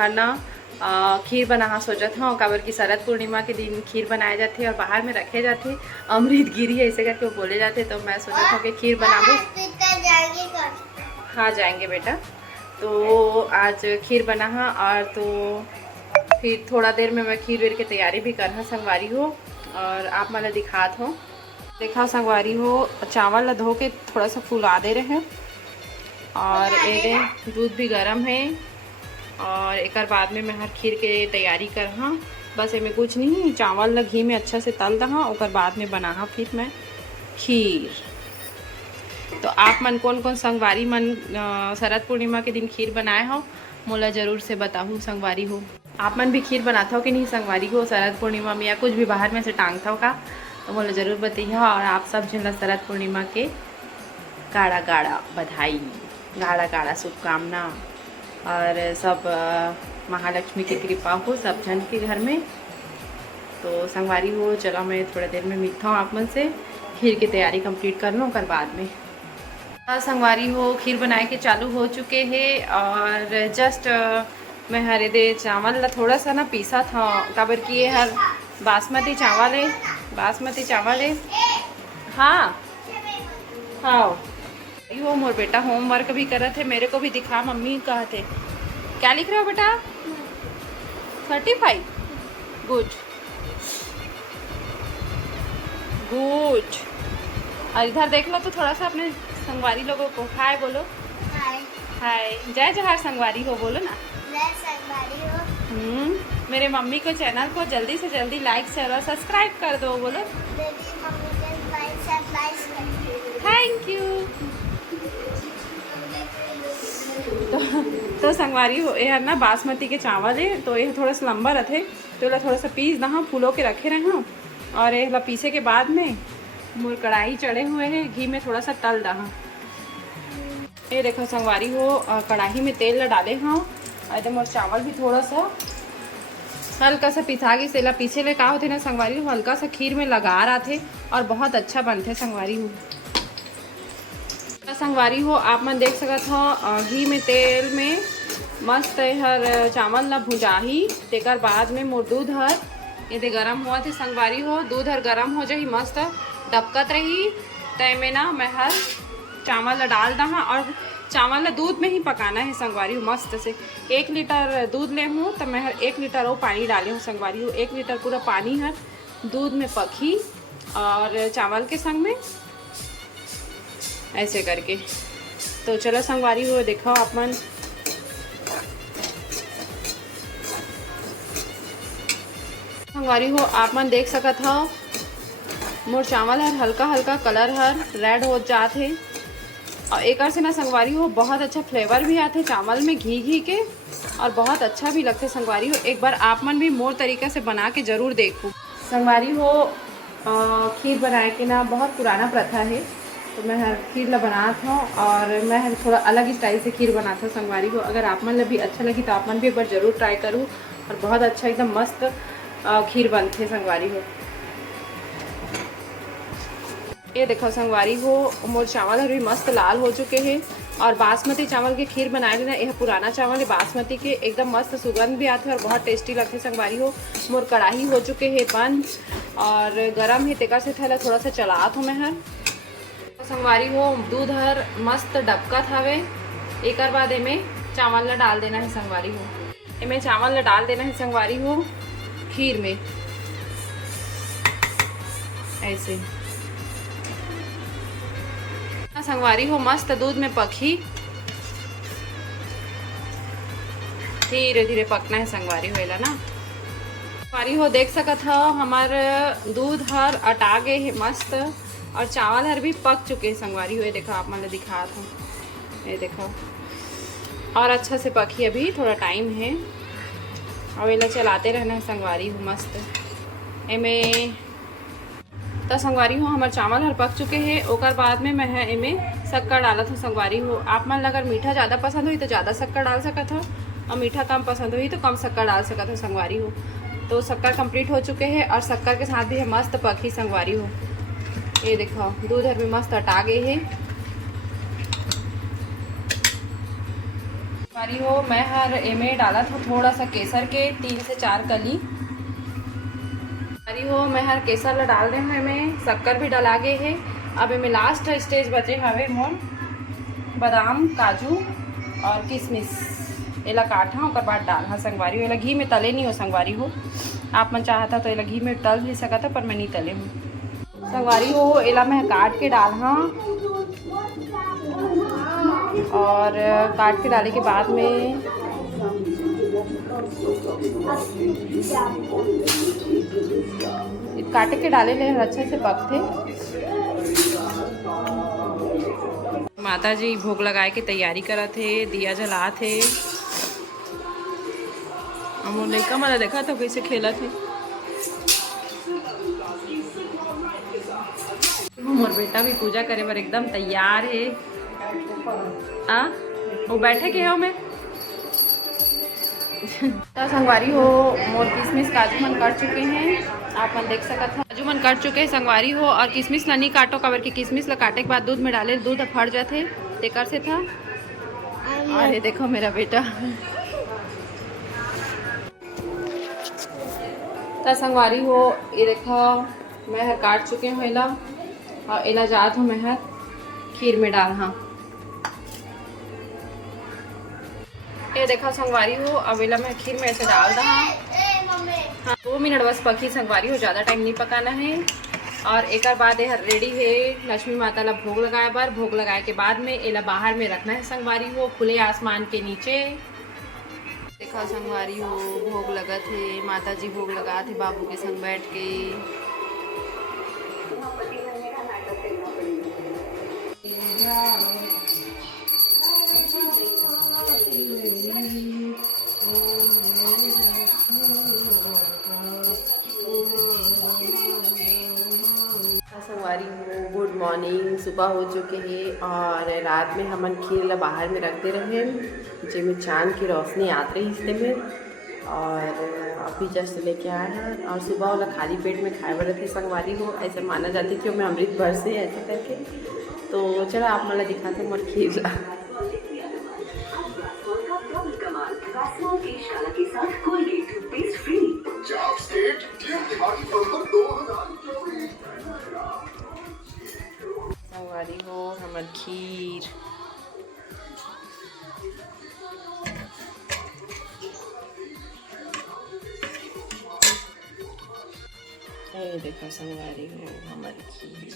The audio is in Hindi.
हर ना खीर बनाना सोचा था। काबर की शरद पूर्णिमा के दिन खीर बनाए जाते और बाहर में रखे जाते, अमृत गिरी ऐसे करके वो बोले जाते। तो मैं सोचा था कि खीर बनाबो। हाँ जाएंगे बेटा। तो आज खीर बना है और तो फिर थोड़ा देर में मैं खीर वीर की तैयारी भी करना संगवारी हो और आप मला दिखात हो। देखा संगवारी हो, चावल ला धो के थोड़ा सा फुला दे रहे हैं और ये दूध भी गर्म है और एक बाद में मैं हर खीर के तैयारी कर हाँ। बस इमें कुछ नहीं, चावल ला घी में अच्छा से तल दहा और बाद में बना फिर मैं खीर। तो आप मन कौन कौन संगवारी मन शरद पूर्णिमा के दिन खीर बनाए हो मोला ज़रूर से बताऊँ संगवारी हो। आप मन भी खीर बनाता हो कि नहीं संगवारी हो शरद पूर्णिमा में, या कुछ भी बाहर में से टांगता हो का, तो मोला ज़रूर बताइए। और आप सब जन शरद पूर्णिमा के गाढ़ा गाढ़ा बधाई, गाढ़ा गाढ़ा शुभकामना और सब महालक्ष्मी की कृपा हो सब जन के घर में। तो संगवारी हो चलो मैं थोड़ा देर में मिलता हूँ आप मन से, खीर की तैयारी कंप्लीट कर लूँ कर बाद में। संगवारी हो खीर बनाए के चालू हो चुके हैं और जस्ट मैं हरे दे चावल ला थोड़ा सा ना पीसा था, काबर कि ये हर बासमती चावल है, बासमती चावल है। हाँ हाँ वो मोर बेटा होमवर्क भी कर रहे थे, मेरे को भी दिखा मम्मी कहा थे। क्या लिख रहे हो बेटा? 35 गुड गुड। और इधर देख लो तो थोड़ा सा अपने संगवारी लोगों को हाय बोलो। हाय हाय, जय जवाहर संगवारी हो बोलो ना। जय संगवारी हो। मेरे मम्मी को चैनल को जल्दी से जल्दी लाइक शेयर और सब्सक्राइब कर दो बोलो। Thank you. तो संगवारी हो ये ना बासमती के चावल है, तो ये थोड़ा सा लंबा रहते तो ये थोड़ा सा पीस दहा फूलों के रखे रहे हूँ और ये पीसे के बाद में मोर कढ़ाई चढ़े हुए हैं, घी में थोड़ा सा तल दहा। ये देखो संगवारी हो कढ़ाई में तेल डाले हाँ एकदम, और चावल भी थोड़ा सा हल्का सा पिसा गई सेला पीछे ले का होते ना संगवारी हो, हल्का सा खीर में लगा रहा थे और बहुत अच्छा बनते संगवारी हो। संगवारी हो आप मन देख सकत हो घी में तेल में मस्त हर चावल ला भुजाही, तेकर बाद में मोर दूध हर ये गरम हुआ थे संगवारी हो, दूध हर गरम हो जाही मस्त डबकत रही तय में ना मैं हर चावल ला डाल दहा और चावल ला दूध में ही पकाना है संगवारी हो मस्त से। 1 लीटर दूध ले हूँ तो मैं हर 1 लीटर वो पानी डाले हूँ संगवारी हो, 1 लीटर पूरा पानी हर दूध में पकी और चावल के संग में ऐसे करके। तो चलो संगवारी हो देखो आप मन संगवारी हो आप मन देख सकत हो मोर चावल हर हल्का हल्का कलर हर रेड हो जाते और एक से ना संगवारी हो बहुत अच्छा फ्लेवर भी आते चावल में घी घी के और बहुत अच्छा भी लगते संगवारी हो। एक बार आप मन भी मोर तरीका से बना के ज़रूर देखो संगवारी हो। खीर बनाए के ना बहुत पुराना प्रथा है, तो मैं हर खीर ला बनाता हूँ और मैं हर थोड़ा अलग स्टाइल से खीर बनाता हूँ संगवारी हो। अगर आप मन ला भी अच्छा लगी तो आप मन भी एक बार ज़रूर ट्राई करूँ और बहुत अच्छा एकदम मस्त खीर बनते संगवारी हो। ये देखो संगवारी हो मोर चावल भी मस्त लाल हो चुके हैं और बासमती चावल के खीर बनाए लेना, यह पुराना चावल है बासमती के, एकदम मस्त सुगंध भी आते और बहुत टेस्टी लगते संगवारी हो। मोर कढ़ाई हो चुके हैं बंद और गरम है तेकर से थैला थोड़ा सा चलात हूँ मैं हर संगवारी हो। दूध हर मस्त डबकत हवे, एक बाद इमें चावल ला डाल देना है संगवारी हो, इमें चावल ला डाल देना है संगवारी हो खीर में ऐसे संगवारी हो मस्त दूध में पकी, धीरे धीरे पकना है संगवारी होएला ना। संगवारी हो देख सकत हो हमार दूध हर अटा गए है मस्त और चावल हर भी पक चुके हैं संगवारी हो। ये देखो आप मतलब दिखा था, ये देखो और अच्छा से पकी, अभी थोड़ा टाइम है और ये चलाते रहना है संगवारी हो मस्त एमें। तो संगवारी हो हमारे चावल हर पक चुके हैं, ओकर बाद में मैं इमें शक्कर डालत हूँ संगवारी हो। आप मन अगर मीठा ज़्यादा पसंद हुई तो ज़्यादा शक्कर डाल सकत हो और मीठा कम पसंद हुई तो कम शक्कर डाल सकत हो संगवारी हो। तो शक्कर कंप्लीट हो चुके हैं और शक्कर के साथ भी है मस्त पकी संगवारी हो। ये देखो दूध हर भी मस्त अटा गए है हमारी हो मैं हर एमे डाला था थोड़ा सा केसर के 3 से 4 कली। हमारी हो मैं हर केसर ला डाल रहे हैं, में शक्कर भी डला गए है। अब इनमें लास्ट स्टेज बचे हवे मोर बादाम काजू और किशमिश एला काटा और बाद डालना संगवारी हो। एला घी में तले नहीं हो संगवारी हो, आप मन चाहता तो एला घी में तल भी सकता पर मैं नहीं तले हूँ संगवारी हो। एला मैं काट के डालना और काट के डाले के बाद में काटे के डाले ले अच्छे से पकते। माता जी भोग लगाए के तैयारी करा थे, दिया जला थे। हम लड़का माला देखा था कैसे खेला थे। मोर बेटा भी पूजा करे पर एकदम तैयार है। आ वो बैठे के हो में संगवारी हो मोर किशमिश काजू मन काट चुके हैं, आप मन देख सकत हो काजू मन काट चुके हैं संगवारी हो। और किशमिश ला नहीं काटो काबर कि किशमिश ला काटे के बाद दूध में डाले दूध फट जाते तेकर से था। और ये देखो मेरा बेटा तो संगवारी हो ये देखो मैं हर काट चुके हूँ एला और एला जात हूँ मैं हर खीर में डाल। हाँ ये देखा संगवारी हो अब एला मैं खीर में ऐसे डाल दा। हाँ 2 मिनट बस पकी संगवारी हो, ज़्यादा टाइम नहीं पकाना है। और एक बाद यह रेडी है लक्ष्मी माता ला भोग लगाए बार। भोग लगाए के बाद में एला बाहर में रखना है संगवारी हो खुले आसमान के नीचे। देखा संगवारी हो भोग लगा थे, माता जी भोग लगा थे बाबू के संग बैठ के। संगवारी हो गुड मॉर्निंग, सुबह हो चुके हैं और रात में हमन खीर ला बाहर में रखते रहे जिसमें चांद की रोशनी आते रही इससे में। और अभी जस्ट लेके आए हैं और सुबह वाला खाली पेट में खाए वाले थे संगवारी हो। ऐसे माना जाती थी मैं अमृत भर से ऐसे करके। तो चलो आप मला दिखाते मोर खीर ला। संगवारी हो हमर खीर ये देखो संगवारी हो हमर खीर।